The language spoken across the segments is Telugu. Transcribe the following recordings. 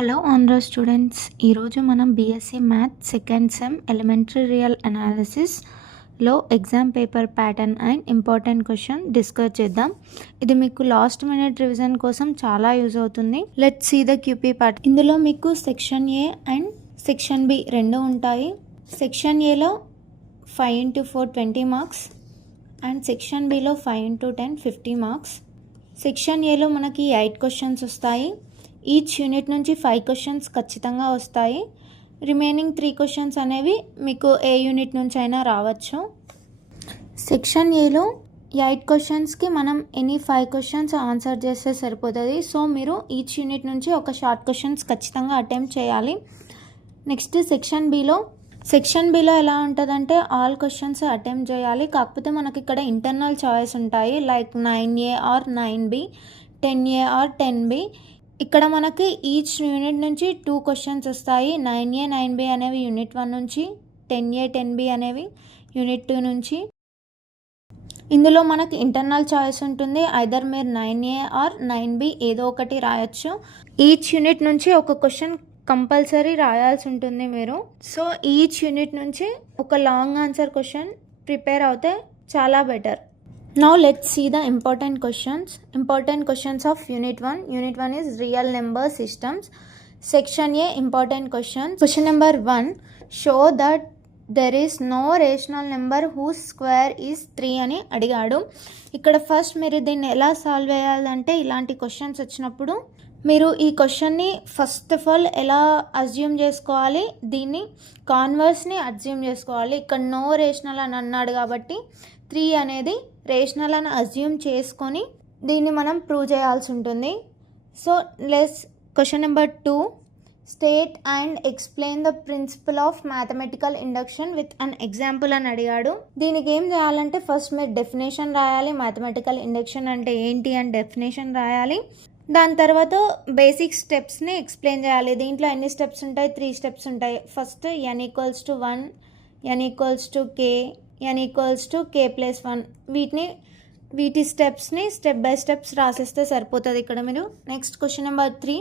హలో ఆనరల్ స్టూడెంట్స్, ఈరోజు మనం BSc math second sem elementary real అనాలిసిస్లో exam paper pattern and important question discuss చేద్దాం. ఇది మీకు లాస్ట్ మినిట్ రివిజన్ కోసం చాలా యూజ్ అవుతుంది. Let's see the QP part. ఇందులో మీకు section A and section B రెండు ఉంటాయి. సెక్షన్ ఏలో 5x4 20 మార్క్స్ అండ్ సెక్షన్ బిలో 5x10 50 మార్క్స్. సెక్షన్ ఏలో మనకి 8 క్వశ్చన్స్ వస్తాయి. ఈచ్ యూనిట్ నుంచి 5 క్వశ్చన్స్ ఖచ్చితంగా వస్తాయి. రిమైనింగ్ 3 క్వశ్చన్స్ అనేవి మీకు ఏ యూనిట్ నుంచి అయినా రావచ్చు. సెక్షన్ ఏలో 8 క్వశ్చన్స్కి మనం ఎనీ 5 క్వశ్చన్స్ ఆన్సర్ చేస్తే సరిపోతుంది. సో మీరు ఈచ్ యూనిట్ నుంచి ఒక షార్ట్ క్వశ్చన్స్ ఖచ్చితంగా అటెంప్ట్ చేయాలి. నెక్స్ట్ సెక్షన్ బిలో ఎలా ఉంటుందంటే ఆల్ క్వశ్చన్స్ అటెంప్ట్ చేయాలి. కాకపోతే మనకి ఇక్కడ ఇంటర్నల్ చాయిస్ ఉంటాయి, like 9A or 9B, 10A or 10B. ఇక్కడ మనకి ఈచ్ యూనిట్ నుంచి 2 క్వశ్చన్స్ వస్తాయి. 9A 9B అనేవి యూనిట్ 1 నుంచి, 10A 10B అనేవి యూనిట్ 2 నుంచి. ఇందులో మనకి ఇంటర్నల్ చాయిస్ ఉంటుంది, ఐదర్ మీరు 9A ఆర్ 9B ఏదో ఒకటి రాయొచ్చు. ఈచ్ యూనిట్ నుంచి ఒక క్వశ్చన్ కంపల్సరీ రాయాల్సి ఉంటుంది మీరు. సో ఈచ్ యూనిట్ నుంచి ఒక లాంగ్ ఆన్సర్ క్వశ్చన్ ప్రిపేర్ అవుతే చాలా better. Now let's see the important questions of unit 1. Unit 1 is real number systems. Section A, important questions. Question number 1, show that there is no rational number whose square is 3 అని అడిగాడు. ఇక్కడ ఫస్ట్ మీరు దీన్ని ఎలా సాల్వ్ చేయాలంటే, ఇలాంటి క్వశ్చన్స్ వచ్చినప్పుడు మీరు ఈ క్వశ్చన్ని ఫస్ట్ ఆఫ్ ఆల్ ఎలా అజ్యూమ్ చేసుకోవాలి, దీన్ని కాన్వర్స్ని అజ్యూమ్ చేసుకోవాలి. ఇక్కడ నో రేషనల్ అని అన్నాడు కాబట్టి 3 అనేది రేషనల్ అని అజ్యూమ్ చేసుకొని దీన్ని మనం ప్రూవ్ చేయాల్సి ఉంటుంది. So question number 2, state and explain the principle of mathematical induction with an example అని అడిగాడు. దీనికి ఏం చేయాలంటే ఫస్ట్ మీరు డెఫినేషన్ రాయాలి, మ్యాథమెటికల్ ఇండక్షన్ అంటే ఏంటి అని డెఫినేషన్ రాయాలి. దాని తర్వాత బేసిక్ స్టెప్స్ని ఎక్స్ప్లెయిన్ చేయాలి. దీంట్లో ఎన్ని స్టెప్స్ ఉంటాయి? 3 స్టెప్స్ ఉంటాయి. First n=1, n=k, n=k+1. వీటి స్టెప్స్ని స్టెప్ బై స్టెప్స్ రాసేస్తే సరిపోతుంది ఇక్కడ మీరు. Next question number 3,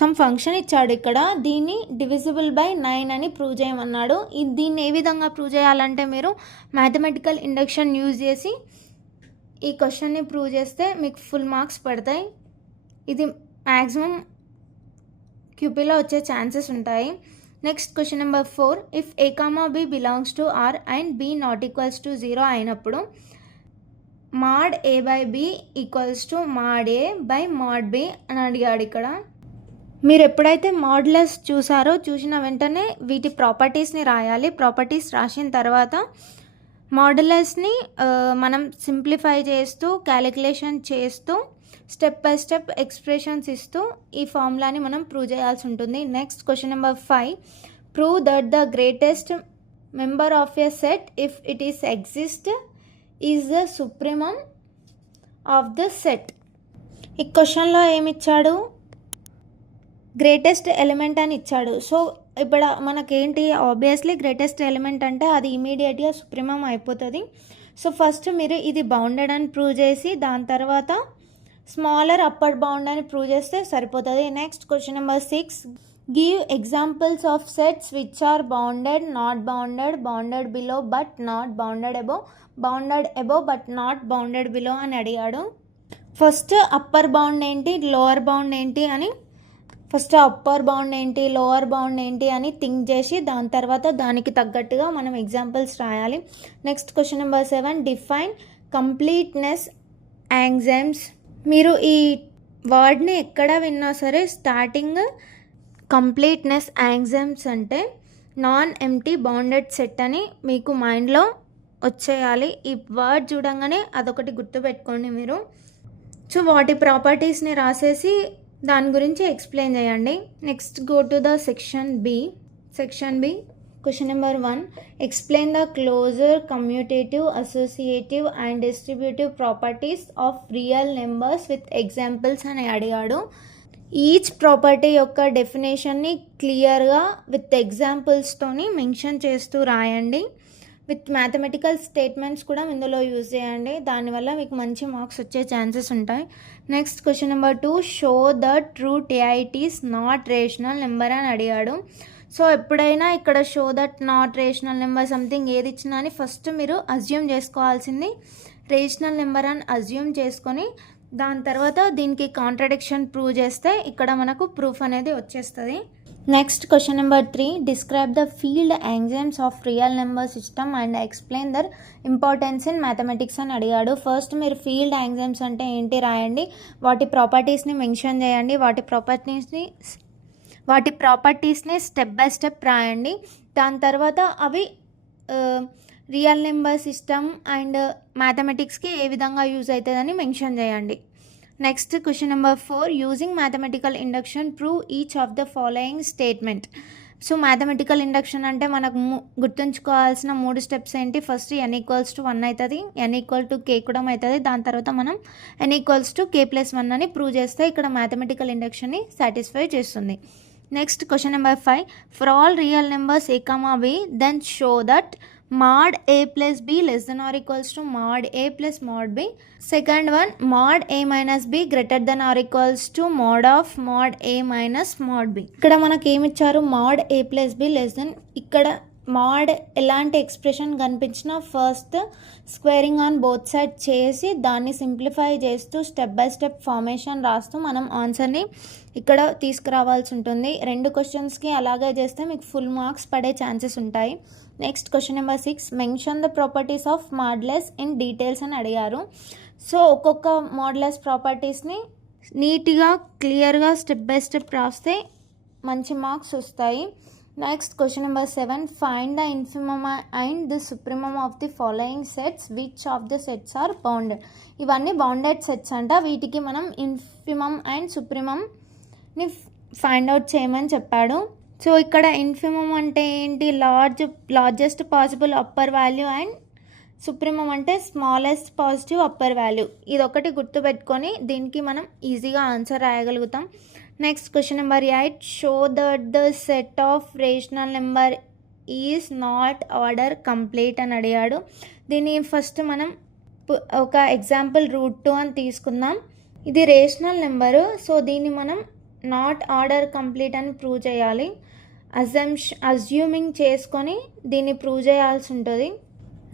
sum function ఇచ్చాడు ఇక్కడ, దీన్ని డివిజిబుల్ బై 9 అని ప్రూవ్ చేయమన్నాడు. దీన్ని ఏ విధంగా ప్రూవ్ చేయాలంటే మీరు మ్యాథమెటికల్ ఇండక్షన్ యూజ్ చేసి ఈ క్వశ్చన్ని ప్రూవ్ చేస్తే మీకు ఫుల్ మార్క్స్ పడతాయి. ఇది మ్యాక్సిమం క్యూపీలో వచ్చే ఛాన్సెస్ ఉంటాయి. Next question number 4, if a, b belongs to r and b ≠ 0 అయినప్పుడు mod a/b mod a/mod b అని అడిగాడు. ఇక్కడ మీరు ఎప్పుడైతే మాడ్యులస్ చూసిన వెంటనే వీటి ప్రాపర్టీస్ని రాయాలి. ప్రాపర్టీస్ రాసిన తర్వాత మాడ్యులస్ని మనం సింప్లిఫై చేస్తూ క్యాలిక్యులేషన్ చేస్తూ స్టెప్ బై స్టెప్ ఎక్స్ప్రెషన్స్ ఇస్తూ ఈ ఫార్ములాని మనం ప్రూవ్ చేయాల్సి ఉంటుంది. Next question number 5, prove that the greatest member of a set if it is exist is the supremum of the set. ఈ క్వశ్చన్లో ఏమిచ్చాడు? గ్రేటెస్ట్ ఎలిమెంట్ అని ఇచ్చాడు. సో ఇప్పుడు మనకేంటి, ఆబ్వియస్లీ గ్రేటెస్ట్ ఎలిమెంట్ అంటే అది ఇమీడియట్గా సుప్రీమమ్ అయిపోతుంది. సో ఫస్ట్ మీరు ఇది బౌండెడ్ అని ప్రూవ్ చేసి దాని తర్వాత స్మాలర్ అప్పర్ బౌండ్ అని ప్రూవ్ చేస్తే సరిపోతుంది. Next question number 6, give examples of sets which are bounded, not bounded, bounded below but not bounded above, bounded above but not bounded below అని అడిగాడు. ఫస్ట్ అప్పర్ బౌండ్ ఏంటి, లోవర్ బౌండ్ ఏంటి అని ఫస్ట్ అప్పర్ బౌండ్ ఏంటి, లోవర్ బౌండ్ ఏంటి అని థింక్ చేసి దాని తర్వాత దానికి తగ్గట్టుగా మనం ఎగ్జాంపుల్స్ రాయాలి. Next question number 7, define completeness axioms. మీరు ఈ వర్డ్ని ఎక్కడ విన్నా సరే స్టార్టింగ్ కంప్లీట్నెస్ యాంగ్జమ్స్ అంటే నాన్ ఎంప్టీ బౌండెడ్ సెట్ అని మీకు మైండ్లో వచ్చేయాలి. ఈ వర్డ్ చూడంగానే అదొకటి గుర్తుపెట్టుకోండి మీరు. సో వాటి ప్రాపర్టీస్ని రాసేసి దాని గురించి ఎక్స్ప్లెయిన్ చేయండి. Next go to the section B. Question number 1, explain the closure commutative, associative and distributive properties of real numbers with examples అని అడిగాడు. ఈచ్ ప్రాపర్టీ యొక్క డెఫినేషన్ని క్లియర్గా విత్ ఎగ్జాంపుల్స్తోని మెన్షన్ చేస్తూ రాయండి. విత్ మ్యాథమెటికల్ స్టేట్మెంట్స్ కూడా ఇందులో యూజ్ చేయండి. దానివల్ల మీకు మంచి మార్క్స్ వచ్చే ఛాన్సెస్ ఉంటాయి. Next question number 2, show the truth eight is not rational number అని అడిగాడు. సో ఎప్పుడైనా ఇక్కడ show that not rational number something ఏది ఇచ్చినా అని ఫస్ట్ మీరు అజ్యూమ్ చేసుకోవాల్సింది రేషనల్ నెంబర్ అని అజ్యూమ్ చేసుకొని దాని తర్వాత దీనికి కాంట్రడిక్షన్ ప్రూవ్ చేస్తే ఇక్కడ మనకు ప్రూఫ్ అనేది వచ్చేస్తుంది. Next question number 3, describe the field enzymes of real number system and explain their importance in mathematics అని అడిగాడు. ఫస్ట్ మీరు ఫీల్డ్ ఎంజైమ్స్ అంటే ఏంటి రాయండి, వాటి ప్రాపర్టీస్ని మెన్షన్ చేయండి, వాటి ప్రాపర్టీస్ని స్టెప్ బై స్టెప్ రాయండి. దాని తర్వాత అవి రియల్ నెంబర్ సిస్టమ్ అండ్ మ్యాథమెటిక్స్కి ఏ విధంగా యూజ్ అవుతుందని మెన్షన్ చేయండి. Next question number 4, using mathematical induction prove each of the following statement. So mathematical induction అంటే మనకు గుర్తుంచుకోవాల్సిన 3 స్టెప్స్ ఏంటి, ఫస్ట్ n=1 అవుతుంది, n=k కూడా అవుతుంది, దాని తర్వాత మనం n=k+1 అని ప్రూవ్ చేస్తే ఇక్కడ మ్యాథమెటికల్ ఇండక్షన్ని సాటిస్ఫై చేస్తుంది. Next question number 5, for all real numbers a, b then show that mod a plus b less than or equals to mod a plus mod b. Second one, mod a minus b greater than or equals to mod of mod a minus mod b. ఇక్కడ మనకి ఏమి ఇచ్చారు, mod a plus b less than, ఇక్కడ mod ఎలాంటి ఎక్స్ప్రెషన్ కనిపించినా first squaring on both side చేసి దాన్ని సింప్లిఫై చేస్తూ స్టెప్ బై స్టెప్ ఫార్మేషన్ రాస్తూ మనం ఆన్సర్ని ఇక్కడ తీసుకురావాల్సి ఉంటుంది. 2 క్వశ్చన్స్కి అలాగే చేస్తే మీకు ఫుల్ మార్క్స్ పడే ఛాన్సెస్ ఉంటాయి. Next question number 6, mention the properties of modulus in details అని అడిగారు. సో ఒక్కొక్క మాడ్యులస్ ప్రాపర్టీస్ని నీట్గా క్లియర్గా స్టెప్ బై స్టెప్ రాస్తే మంచి మార్క్స్ వస్తాయి. Next question number 7, find the infimum and the supremum of the following sets, which of the sets are bounded. ఇవన్నీ బౌండెడ్ సెట్స్ అంట, వీటికి మనం ఇన్ఫిమమ్ అండ్ సుప్రీమమ్ని ఫైండ్ అవుట్ చేయమని చెప్పాడు. సో ఇక్కడ ఇన్ఫిమమ్ అంటే ఏంటి, largest possible upper value and supremum అంటే స్మాలెస్ట్ పాజిటివ్ అప్పర్ వాల్యూ. ఇది ఒకటి గుర్తుపెట్టుకొని దీనికి మనం ఈజీగా ఆన్సర్ రాయగలుగుతాం. Next question number 8, show that the set of rational number is not order complete అని అడిగాడు. దీన్ని ఫస్ట్ మనం ఒక ఎగ్జాంపుల్ √2 అని తీసుకుందాం. ఇది రేషనల్ నెంబరు, సో దీన్ని మనం నాట్ ఆర్డర్ కంప్లీట్ అని ప్రూవ్ చేయాలి. అజ్యూమింగ్ చేసుకొని దీన్ని ప్రూవ్ చేయాల్సి ఉంటుంది.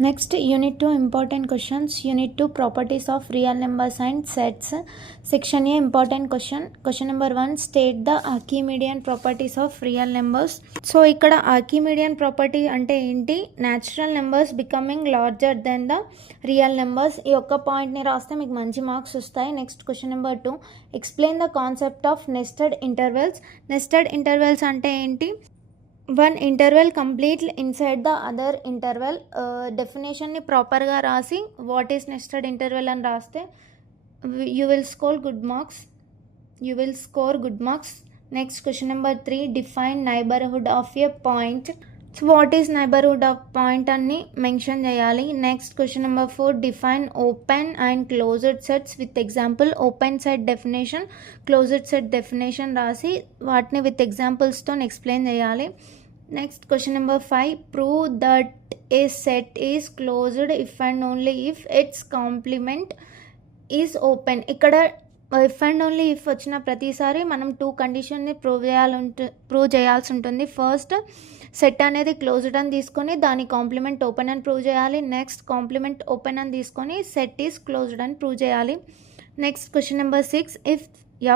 Next unit 2 important questions. Unit 2 properties of real numbers and sets. Section A important question number 1, state the Archimedean properties of real numbers. So ఇక్కడ ఆర్కిమిడియన్ ప్రాపర్టీ అంటే ఏంటి, natural numbers becoming larger than the real numbers. ఈ ఒక్క పాయింట్ని రాస్తే మీకు మంచి మార్క్స్ వస్తాయి. Next question number 2, explain the concept of nested intervals. Nested intervals అంటే ఏంటి, one interval complete inside the other interval. డెఫినేషన్ని ప్రాపర్గా రాసి వాట్ ఈస్ నెస్టెడ్ ఇంటర్వెల్ అని రాస్తే you will score good marks. Next question number 3, define neighbourhood of a point. So what is neighbourhood of point అని మెన్షన్ చేయాలి. Next question number 4, define open and closed sets with example. Open set definition, closed set definition రాసి వాటిని విత్ ఎగ్జాంపుల్స్తో ఎక్స్ప్లెయిన్ చేయాలి. Next question number 5, prove that A set is closed if and only if it's compliment is open. ఇక్కడ ఇఫ్ అండ్ ఓన్లీ ఇఫ్ వచ్చిన ప్రతిసారి మనం 2 కండిషన్ని ప్రూవ్ చేయాల్సి ఉంటుంది. ఫస్ట్ సెట్ అనేది క్లోజ్డ్ అని తీసుకొని దాని కాంప్లిమెంట్ ఓపెన్ అని ప్రూవ్ చేయాలి. నెక్స్ట్ కాంప్లిమెంట్ ఓపెన్ అని తీసుకొని సెట్ ఈస్ క్లోజ్డ్ అని ప్రూవ్ చేయాలి. Next question number 6, if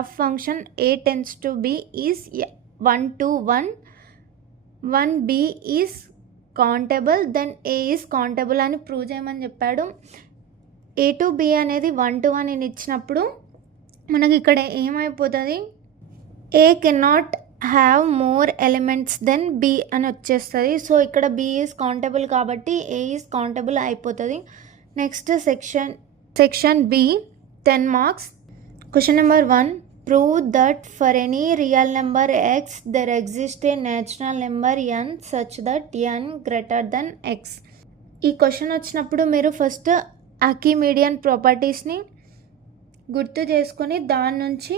F function A tends to B is 1 to 1, 1b is countable, then A is countable అని ప్రూవ్ చేయమని చెప్పాడు. ఏ టు బి అనేది 1 to 1 అని ఇచ్చినప్పుడు మనకి ఇక్కడ ఏమైపోతుంది, A cannot have more elements than B అని వచ్చేస్తుంది. సో ఇక్కడ బి ఈజ్ కౌంటబుల్ కాబట్టి ఏ ఈజ్ కౌంటబుల్ అయిపోతుంది. Next section B 10 marks. Question number 1, prove that for any real number x there exists a natural number n such that n greater than x. ఈ క్వశ్చన్ వచ్చినప్పుడు మీరు ఫస్ట్ ఆర్కిమిడియన్ ప్రాపర్టీస్ని గుర్తు చేసుకొని దాని నుంచి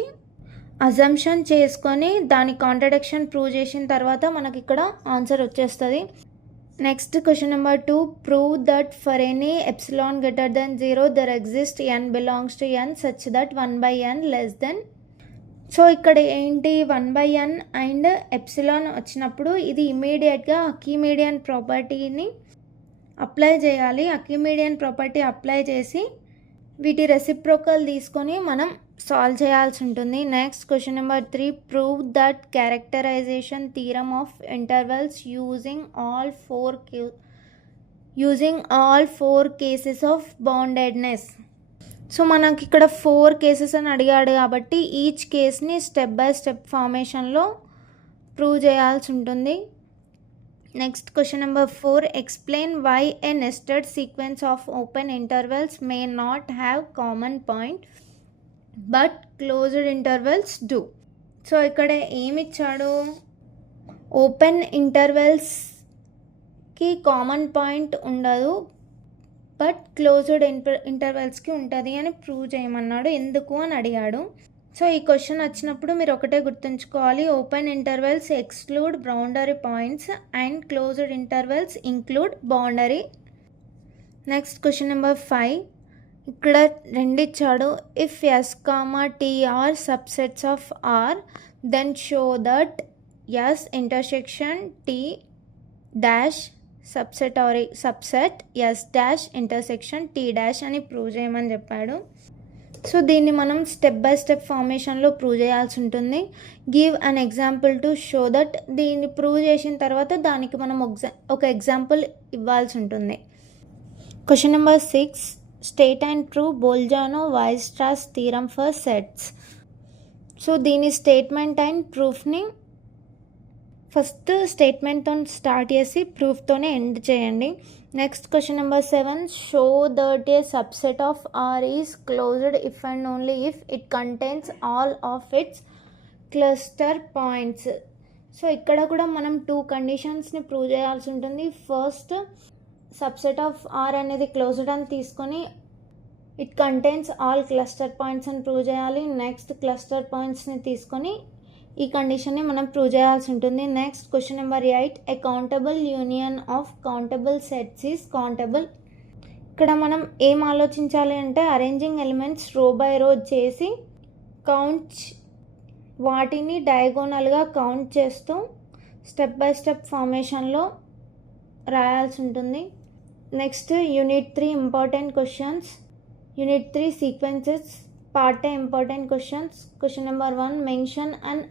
అజంప్షన్ చేసుకొని దాని కాంట్రడిక్షన్ ప్రూవ్ చేసిన తర్వాత మనకి ఇక్కడ ఆన్సర్ వచ్చేస్తుంది. Next question number 2, prove that for any epsilon greater than 0 there exist n belongs to n such that 1/n less than. So ఇక్కడ ఏంటి, 1/n అండ్ ఎప్సిలాన్ వచ్చినప్పుడు ఇది ఇమీడియట్గా అక్యూమీడియన్ ప్రాపర్టీని అప్లై చేయాలి. అక్యూమీడియన్ ప్రాపర్టీ అప్లై చేసి వీటి రెసిప్రోకల్ తీసుకొని మనం సాల్వ్ చేయాల్సి ఉంటుంది. Next question number 3, prove that characterization theorem of intervals using all four cases of బౌండెడ్నెస్. సో మనకి ఇక్కడ 4 కేసెస్ అని అడిగాడు కాబట్టి ఈచ్ కేస్ని స్టెప్ బై స్టెప్ ఫార్మేషన్లో ప్రూవ్ చేయాల్సి ఉంటుంది. Next question number 4, explain why a nested sequence of open intervals may not have common point but closed intervals do. So ఇక్కడ ఏమి ఇచ్చాడు, ఓపెన్ ఇంటర్వెల్స్కి కామన్ పాయింట్ ఉండదు బట్ క్లోజ్డ్ ఇంటర్వెల్స్కి ఉంటుంది అని ప్రూవ్ చేయమన్నాడు. ఎందుకు అని అడిగాడు. సో ఈ క్వశ్చన్ వచ్చినప్పుడు మీరు ఒకటే గుర్తుంచుకోవాలి, open intervals exclude boundary points and closed intervals include boundary. Next question number 5, ఇక్కడ 2 ఇచ్చాడు. If S comma T are subsets of R then show that S intersection T dash subset S dash intersection T dash అని ప్రూవ్ చేయమని చెప్పాడు. సో దీన్ని మనం స్టెప్ బై స్టెప్ ఫార్మేషన్లో ప్రూవ్ చేయాల్సి ఉంటుంది. Give an example to show that. దీన్ని ప్రూవ్ చేసిన తర్వాత దానికి మనం ఒక ఎగ్జాంపుల్ ఇవ్వాల్సి ఉంటుంది. Question number 6, state and prove Bolzano Weierstrass theorem for sets. So దీని స్టేట్మెంట్ అండ్ ప్రూఫ్ని ఫస్ట్ స్టేట్మెంట్తో స్టార్ట్ చేసి ప్రూఫ్తోనే ఎండ్ చేయండి. Next question number 7, show that a subset of R is closed if and only if it contains all of its cluster points. So ఇక్కడ కూడా మనం 2 కండిషన్స్ని ప్రూవ్ చేయాల్సి ఉంటుంది. ఫస్ట్, సబ్సెట్ ఆఫ్ ఆర్ అనేది క్లోజ్డ్ అని తీసుకొని it contains all cluster points అని ప్రూవ్ చేయాలి. నెక్స్ట్ క్లస్టర్ పాయింట్స్ని తీసుకొని ఈ కండిషన్ని మనం ప్రూవ్ చేయాల్సి ఉంటుంది. Next question number 8, A countable union of countable sets is countable. ఇక్కడ మనం ఏం ఆలోచించాలి అంటే అరేంజింగ్ ఎలిమెంట్స్ రో బై రో చేసి వాటిని డయాగోనల్గా కౌంట్ చేస్తూ స్టెప్ బై స్టెప్ ఫార్మేషన్లో రాయాల్సి ఉంటుంది. Next unit 3 important questions. Unit 3 sequences part A important questions. Question number 1, mention and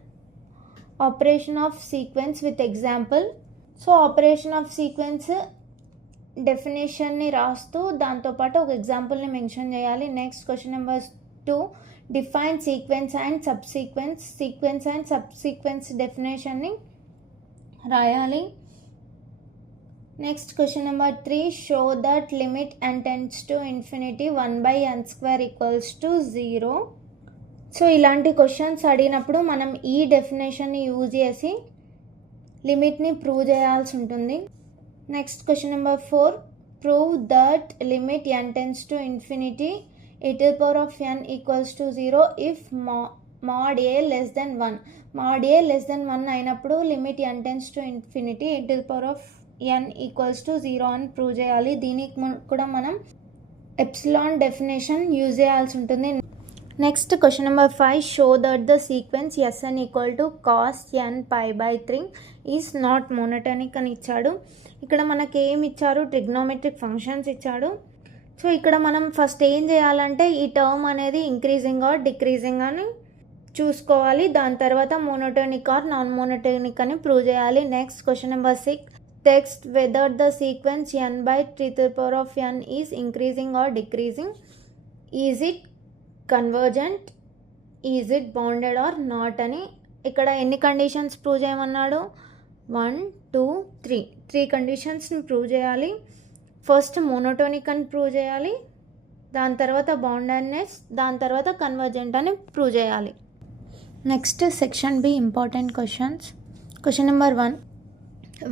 operation of sequence with example. So operation of sequence డెఫినేషన్ని రాస్తూ దాంతోపాటు ఒక ఎగ్జాంపుల్ని మెన్షన్ చేయాలి. Next question number 2, define sequence and subsequence డెఫినేషన్ని రాయాలి. Next question number 3, show that limit n tends to infinity 1/n² = 0. So ఇలాంటి క్వశ్చన్స్ అడిగినప్పుడు మనం ఈ డెఫినేషన్ని యూజ్ చేసి లిమిట్ని ప్రూవ్ చేయాల్సి ఉంటుంది. Next question number 4, prove that limit n tends to infinity e⁻n = 0 if mod a less than 1. mod a less than 1 అయినప్పుడు limit n tends to infinity e⁻n = 0 అని ప్రూవ్ చేయాలి. దీనికి కూడా మనం ఎప్సిలాన్ డెఫినేషన్ యూజ్ చేయాల్సి ఉంటుంది. Next question number 5, show that the sequence Sn = cos n π/3 is not monotonic అని ఇచ్చాడు. ఇక్కడ మనకి ఏమి ఇచ్చారు, ట్రిగ్నోమెట్రిక్ ఫంక్షన్స్ ఇచ్చాడు. సో ఇక్కడ మనం ఫస్ట్ ఏం చేయాలంటే ఈ టర్మ్ అనేది ఇంక్రీజింగ్ ఆర్ డిక్రీజింగ్ అని చూసుకోవాలి. దాని తర్వాత మోనోటోనిక్ ఆర్ నాన్ మోనోటోనిక్ అని ప్రూవ్ చేయాలి. Next question number 6, test whether the sequence n/3n is increasing or decreasing. Is it convergent, is it bounded or not అని. ఇక్కడ ఎన్ని కండిషన్స్ ప్రూవ్ చేయమన్నాడు, 1 2 3 కండిషన్స్ని ప్రూవ్ చేయాలి. ఫస్ట్ మోనోటోనిక్ అని ప్రూవ్ చేయాలి, దాని తర్వాత బౌండెడ్నెస్, దాని తర్వాత కన్వర్జెంట్ అని ప్రూవ్ చేయాలి. Next section B important questions. Question number 1,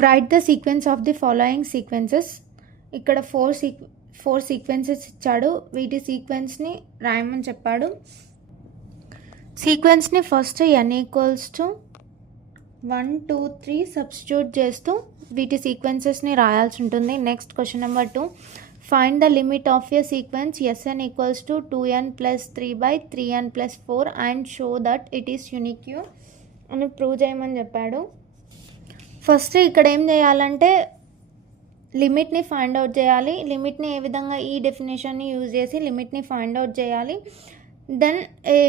write the sequence of the following sequences. ఇక్కడ 4 సీక్వెన్సెస్ ఇచ్చాడు, వీటి సీక్వెన్స్ని రాయమని చెప్పాడు. సీక్వెన్స్ని ఫస్ట్ n = 1 2 3 సబ్స్టిట్యూట్ చేస్తూ వీటి సీక్వెన్సెస్ని రాయాల్సి ఉంటుంది. Next question number 2, find the limit of a sequence SN equals to 2n+3/3n+4 and show that it is unique అని ప్రూవ్ చేయమని చెప్పాడు. ఫస్ట్ ఇక్కడ ఏం చేయాలంటే లిమిట్ని ఫైండ్ అవుట్ చేయాలి. లిమిట్ని ఏ విధంగా, ఈ డెఫినేషన్ని యూజ్ చేసి లిమిట్ని ఫైండ్ అవుట్ చేయాలి. Then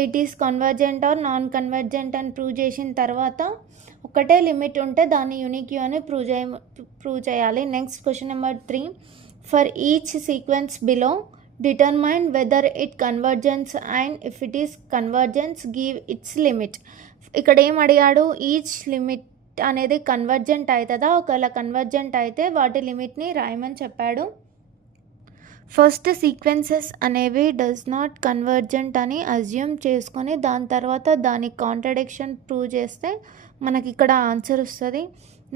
it is convergent or non convergent అని ప్రూవ్ చేసిన తర్వాత ఒకటే లిమిట్ ఉంటే దాన్ని యూనిక్ అని ప్రూవ్ చేయాలి. Next question number 3, for each sequence below determine whether it convergence and if it is convergence give it's limit. ఇక్కడ ఏం అడిగాడు, ఈచ్ లిమిట్ అనేది కన్వర్జెంట్ అవుతుందా, ఒకవేళ కన్వర్జెంట్ అయితే వాటి లిమిట్ని రాయమని చెప్పాడు. ఫస్ట్ సీక్వెన్సెస్ అనేవి డస్ నాట్ కన్వర్జెంట్ అని అజ్యూమ్ చేసుకొని దాని తర్వాత దాని కాంట్రడిక్షన్ ప్రూవ్ చేస్తే మనకి ఇక్కడ ఆన్సర్ వస్తుంది.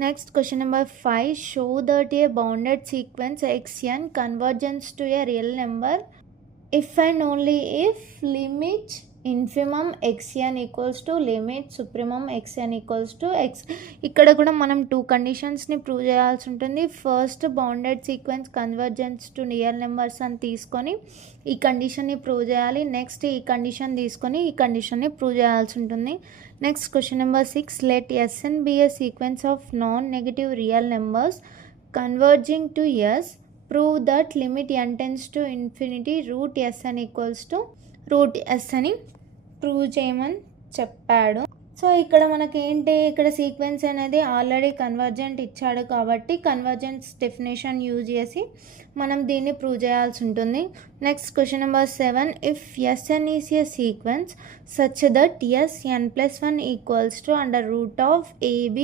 Next question number 5, show that A bounded sequence xn convergence to A real number if and only if limit infimum xn equals to limit supremum xn equals to x. ఇక్కడ కూడా మనం 2 కండిషన్స్ని ప్రూవ్ చేయాల్సి ఉంటుంది. First bounded sequence convergence to real numbers అని తీసుకొని ఈ కండిషన్ని ప్రూవ్ చేయాలి. నెక్స్ట్ ఈ కండిషన్ తీసుకొని ఈ కండిషన్ని ప్రూవ్ చేయాల్సి ఉంటుంది. Next question number 6, let Sn B A sequence of non negative real numbers converging to s, prove that limit n tends to infinity √Sn equals to √s అని ప్రూవ్ చేయమని చెప్పాడు. సో ఇక్కడ మనకి ఏంటి, ఇక్కడ సీక్వెన్స్ అనేది ఆల్రెడీ కన్వర్జెంట్ ఇచ్చాడు కాబట్టి కన్వర్జెన్స్ డెఫినేషన్ యూజ్ చేసి మనం దీన్ని ప్రూవ్ చేయాల్సి ఉంటుంది. Next question number 7, if Sn is a sequence such that Sn+1 equals to √AB²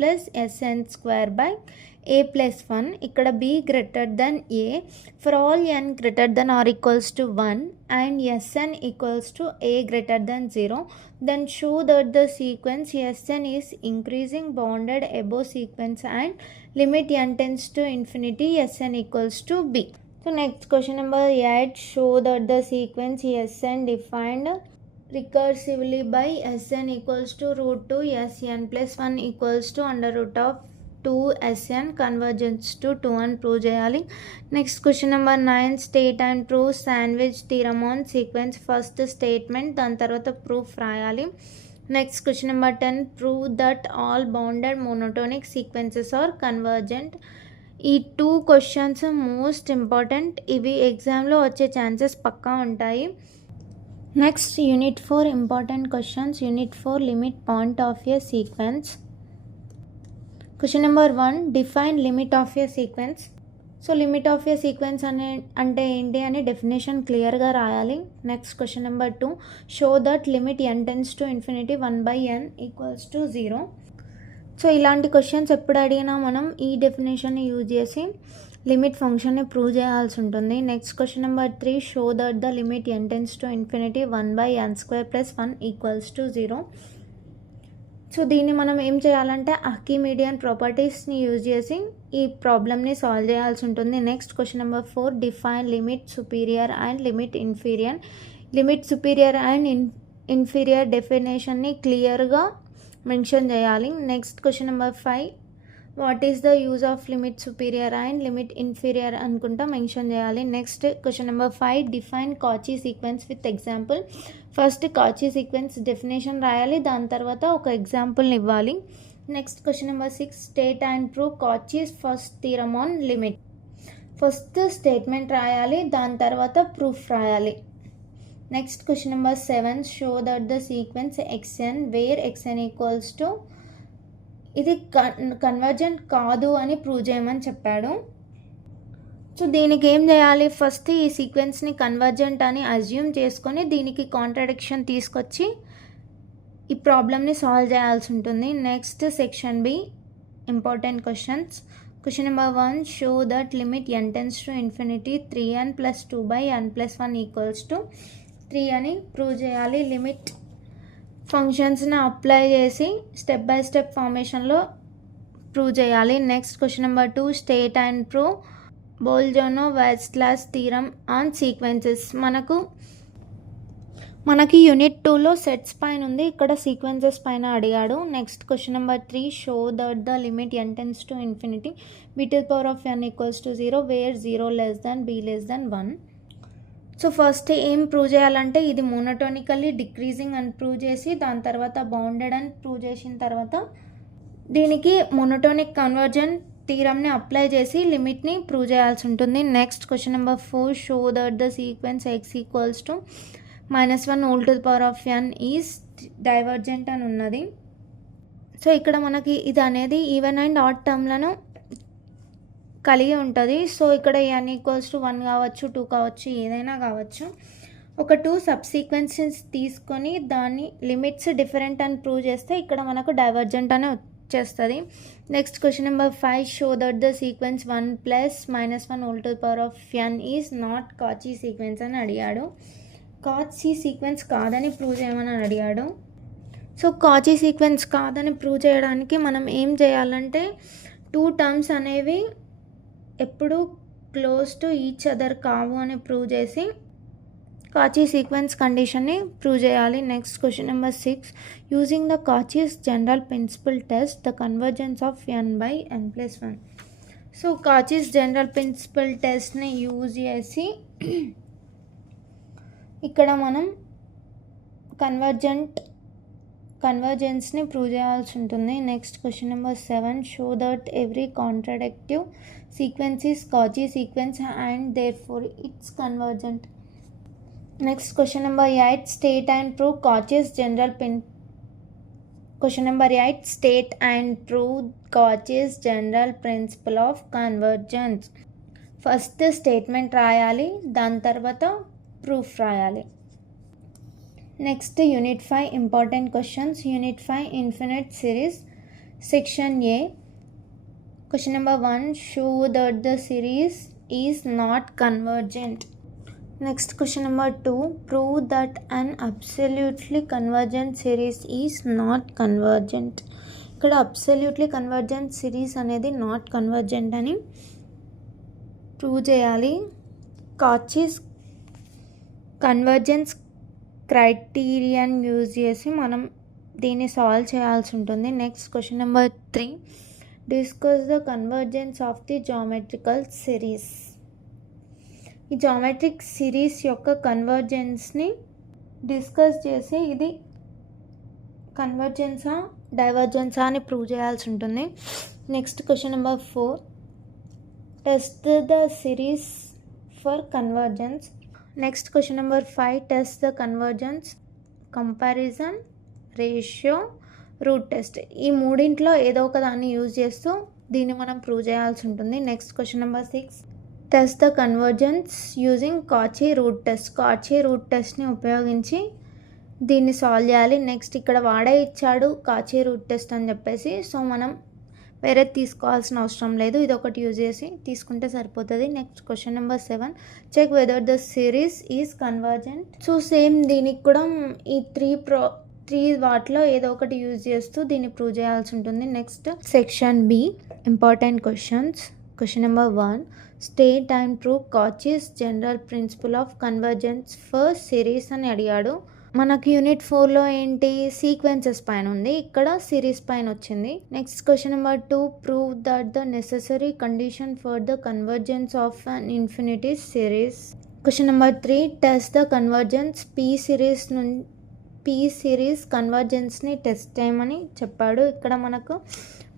+ Sn² a+1, ఇక్కడ b greater than a for all n greater than or equals to 1 and Sn equals to a greater than 0, then show that the sequence Sn is increasing bounded above sequence and limit n tends to infinity Sn equals to b. So next question number 8, show that the sequence Sn defined recursively by Sn equals to √2 Sn+1 equals to √2 Sn convergence to 2 అని ప్రూవ్ చేయాలి. Next question number 9, state and prove sandwich theorem on sequence. First statement, దాని తర్వాత ప్రూఫ్ రాయాలి. Next question number 10, prove that all bounded monotonic sequences are convergent. ఈ 2 క్వశ్చన్స్ మోస్ట్ ఇంపార్టెంట్, ఇవి ఎగ్జామ్లో వచ్చే ఛాన్సెస్ పక్కా ఉంటాయి. Next unit 4 important questions. Unit 4 limit point of A sequence. Question number 1, define limit of A sequence. So limit of A sequence అంటే ఏంటి అని డెఫినేషన్ క్లియర్గా రాయాలి. Next question number 2, show that limit n tends to infinity 1/n equals to 0. So ఇలాంటి క్వశ్చన్స్ ఎప్పుడు అడిగినా మనం ఈ డెఫినేషన్ని యూజ్ చేసి లిమిట్ ఫంక్షన్ని ప్రూవ్ చేయాల్సి ఉంటుంది. Next question number 3, show that the limit n tends to infinity 1/n² + 1 equals to 0. So దీన్ని మనం ఏం చేయాలంటే ఆర్కిమిడియన్ ప్రాపర్టీస్ని యూజ్ చేసి ఈ ప్రాబ్లమ్ని సాల్వ్ చేయాల్సి ఉంటుంది. Next question number 4, define limit superior and limit inferior. Limit superior and inferior డెఫినేషన్ని క్లియర్గా మెన్షన్ చేయాలి. Next question number 5, what is the use of limit superior and limit inferior అనుకుంటా మెన్షన్ చేయాలి. Next question number 5, define Cauchy sequence with example. First Cauchy sequence definition రాయాలి, దాని తర్వాత ఒక ఎగ్జాంపుల్ని ఇవ్వాలి. Next question number 6, state and prove Cauchy's first theorem on limit. First statement రాయాలి, దాని తర్వాత ప్రూఫ్ రాయాలి. Next question number 7, show that the sequence xn where xn equals to, ఇది కన్వర్జెంట్ కాదు అని ప్రూవ్ చేయమని చెప్పాడు. సో దీనికి ఏం చేయాలి, ఫస్ట్ ఈ సీక్వెన్స్ని కన్వర్జెంట్ అని అజ్యూమ్ చేసుకొని దీనికి కాంట్రడిక్షన్ తీసుకొచ్చి ఈ ప్రాబ్లమ్ని సాల్వ్ చేయాల్సి ఉంటుంది. Next section B important questions. Question number 1, show that limit n tends to infinity 3n + 2/n+1 equals to 3 అని ప్రూవ్ చేయాలి. లిమిట్ ఫంక్షన్స్ని అప్లై చేసి స్టెప్ బై స్టెప్ ఫార్మేషన్లో ప్రూవ్ చేయాలి. Next question number 2, state and prove Bolzano Weierstrass theorem on sequences. మనకు మనకి యూనిట్ 2లో సెట్స్ పైన ఉంది, ఇక్కడ సీక్వెన్సెస్ పైన అడిగాడు. Next question number 3, show that the limit n tends to infinity b⁴n equals to 0 where 0 less than b less than 1. So first ఏం ప్రూవ్ చేయాలంటే ఇది మోనోటోనికల్లీ డిక్రీజింగ్ అని ప్రూవ్ చేసి దాని తర్వాత బౌండెడ్ అని ప్రూవ్ చేసిన తర్వాత దీనికి మోనోటోనిక్ కన్వర్జెంట్ థీరమ్ని అప్లై చేసి లిమిట్ని ప్రూవ్ చేయాల్సి ఉంటుంది. Next question number 4, show that the sequence x equals to -1 is divergent అని ఉన్నది. సో ఇక్కడ మనకి ఇది అనేది ఈవెన్ అండ్ ఆడ్ టర్మ్లను కలిగి ఉంటుంది. సో ఇక్కడ n ఈక్వల్స్ టు 1 కావచ్చు, 2 కావచ్చు, ఏదైనా కావచ్చు. ఒక 2 సబ్సీక్వెన్సెస్ తీసుకొని దాని లిమిట్స్ డిఫరెంట్ అని ప్రూవ్ చేస్తే ఇక్కడ మనకు డైవర్జెంట్ అని వచ్చేస్తుంది. Next question number 5, show that the sequence 1 + -1 is not Cauchy sequence అని అడిగాడు. కాచీ సీక్వెన్స్ కాదని ప్రూవ్ చేయమని అడిగాడు. సో కాచీ సీక్వెన్స్ కాదని ప్రూవ్ చేయడానికి మనం ఏం చేయాలంటే 2 టర్మ్స్ అనేవి ఎప్పుడు క్లోజ్ టు ఈచ్ అదర్ కావు అని ప్రూవ్ చేసి కాచీ సీక్వెన్స్ కండిషన్ని ప్రూవ్ చేయాలి. Next question number 6, using the Cauchy's general principle test the convergence of n/n+1. So Cauchy's general principle టెస్ట్ని యూజ్ చేసి ఇక్కడ మనం కన్వర్జెన్స్ని ప్రూవ్ చేయాల్సి ఉంటుంది. Next question number 7, show that every contractive sequence is Cauchy sequence and therefore it's convergent. Next question number 8, state and prove Cauchy's general principle of convergence. First statement రాయాలి, దాని తర్వాత ప్రూఫ్ రాయాలి. Next unit 5 important questions. Unit 5 infinite series, section A. Question number 1, show that the series is not convergent. Next question number 2, prove that an absolutely convergent series is not convergent. ఇక్కడ అబ్సల్యూట్లీ కన్వర్జెంట్ సిరీస్ అనేది నాట్ కన్వర్జెంట్ అని ప్రూవ్ చేయాలి. కాచీస్ కన్వర్జెన్స్ క్రైటీరియన్ యూజ్ చేసి మనం దీన్ని సాల్వ్ చేయాల్సి ఉంటుంది. Next question number 3, discuss the convergence of the geometrical series. ఈ జామెట్రిక్ సిరీస్ యొక్క కన్వర్జెన్స్ని డిస్కస్ చేసి ఇది కన్వర్జెన్సా డైవర్జెన్సా అని ప్రూవ్ చేయాల్సి ఉంటుంది. Next question number 4, test the series for convergence. Next question number 5, test the convergence, comparison, ratio, root test. ఈ మూడింట్లో ఏదో ఒక దాన్ని యూజ్ చేస్తూ దీన్ని మనం ప్రూవ్ చేయాల్సి ఉంటుంది. Next question number 6, test the convergence using Cauchy root test. Cauchy root టెస్ట్ని ఉపయోగించి దీన్ని సాల్వ్ చేయాలి. నెక్స్ట్ ఇక్కడ వాడే ఇచ్చాడు కాచీ రూట్ టెస్ట్ అని చెప్పేసి, సో మనం వేరే తీసుకోవాల్సిన అవసరం లేదు, ఇది ఒకటి యూజ్ చేసి తీసుకుంటే సరిపోతుంది. Next question number 7, check whether the series is convergent. So same దీనికి కూడా ఈ త్రీ వాటిలో ఏదో ఒకటి యూజ్ చేస్తూ దీన్ని ప్రూవ్ చేయాల్సి ఉంటుంది. Next section B important questions. Question number 1, state and prove Cauchy's general principle of convergence for series అని అడిగాడు. మనకి యూనిట్ 4లో ఏంటి సీక్వెన్సెస్ పైన ఉంది, ఇక్కడ సిరీస్ పైన వచ్చింది. Next question number 2, prove that the necessary condition for the convergence of an infinity series. Question number 3, test the convergence P series కన్వర్జెన్స్ని టెస్ట్ చేయమని చెప్పాడు. ఇక్కడ మనకు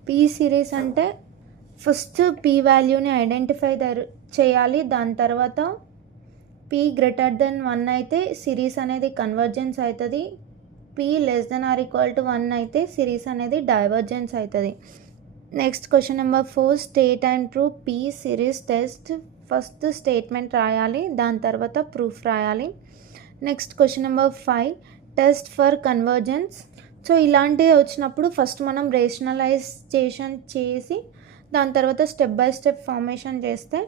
పీ సిరీస్ అంటే ఫస్ట్ పీ వాల్యూని ఐడెంటిఫై చేయాలి, దాని తర్వాత p గ్రేటర్ దెన్ 1 అయితే సిరీస్ అనేది కన్వర్జెన్స్ అవుతుంది, p less than or equal to 1 అయితే సిరీస్ అనేది డైవర్జెన్స్ అవుతుంది. Next question number 4, state and prove p series test. First statement రాయాలి, దాని తర్వాత ప్రూఫ్ రాయాలి. Next question number 5, test for convergence. So ఇలాంటివి వచ్చినప్పుడు ఫస్ట్ మనం రేషనలైజేషన్ చేసి దాని తర్వాత స్టెప్ బై స్టెప్ ఫార్మేషన్ చేస్తే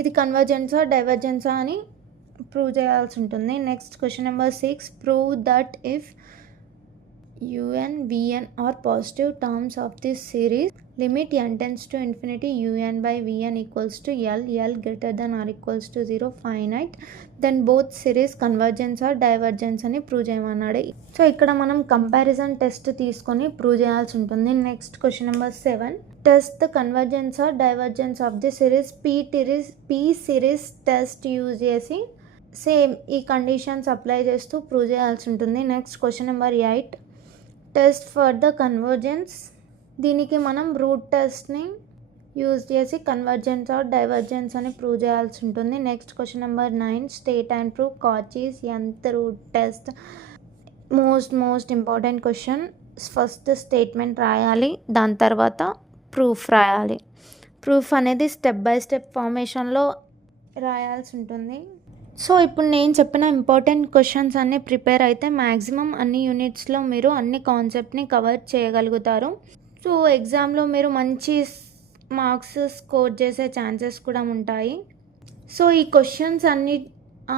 ఇది కన్వర్జెన్సా డైవర్జెన్సా అని ప్రూవ్ చేయాల్సి ఉంటుంది. Next question number 6, prove that if un vn are positive terms of this series limit n tends to infinity un by vn equals to l greater than or equals to 0 finite then both series convergence or divergence అని ప్రూవ్ చేయమన్నాడు. సో ఇక్కడ మనం కంపారిజన్ టెస్ట్ తీసుకొని ప్రూవ్ చేయాల్సి ఉంటుంది. Next question number 7, test the convergence or divergence of the series P series test use చేసి సేమ్ ఈ కండిషన్స్ అప్లై చేస్తూ ప్రూవ్ చేయాల్సి ఉంటుంది. Next question number 8, test for the convergence. దీనికి మనం రూట్ టెస్ట్ని యూజ్ చేసి కన్వర్జెన్స్ ఆర్ డైవర్జెన్స్ అని ప్రూవ్ చేయాల్సి ఉంటుంది. Next question number 9, state and prove Cauchy's nth route test. Most important question. First statement రాయాలి, దాని తర్వాత ప్రూఫ్ రాయాలి. ప్రూఫ్ అనేది స్టెప్ బై స్టెప్ ఫార్మేషన్లో రాయాల్సి ఉంటుంది. సో ఇప్పుడు నేను చెప్పిన ఇంపార్టెంట్ క్వశ్చన్స్ అన్నీ ప్రిపేర్ అయితే మ్యాక్సిమం అన్ని యూనిట్స్లో మీరు అన్ని కాన్సెప్ట్ని కవర్ చేయగలుగుతారు. సో ఎగ్జామ్లో మీరు మంచి మార్క్స్ స్కోర్ చేసే ఛాన్సెస్ కూడా ఉంటాయి. సో ఈ క్వశ్చన్స్ అన్ని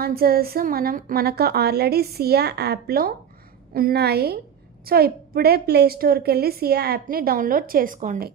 ఆన్సర్స్ మనకు ఆల్రెడీ సియా యాప్లో ఉన్నాయి. సో ఇప్పుడే ప్లే స్టోర్కి వెళ్ళి సియా యాప్ని డౌన్లోడ్ చేసుకోండి.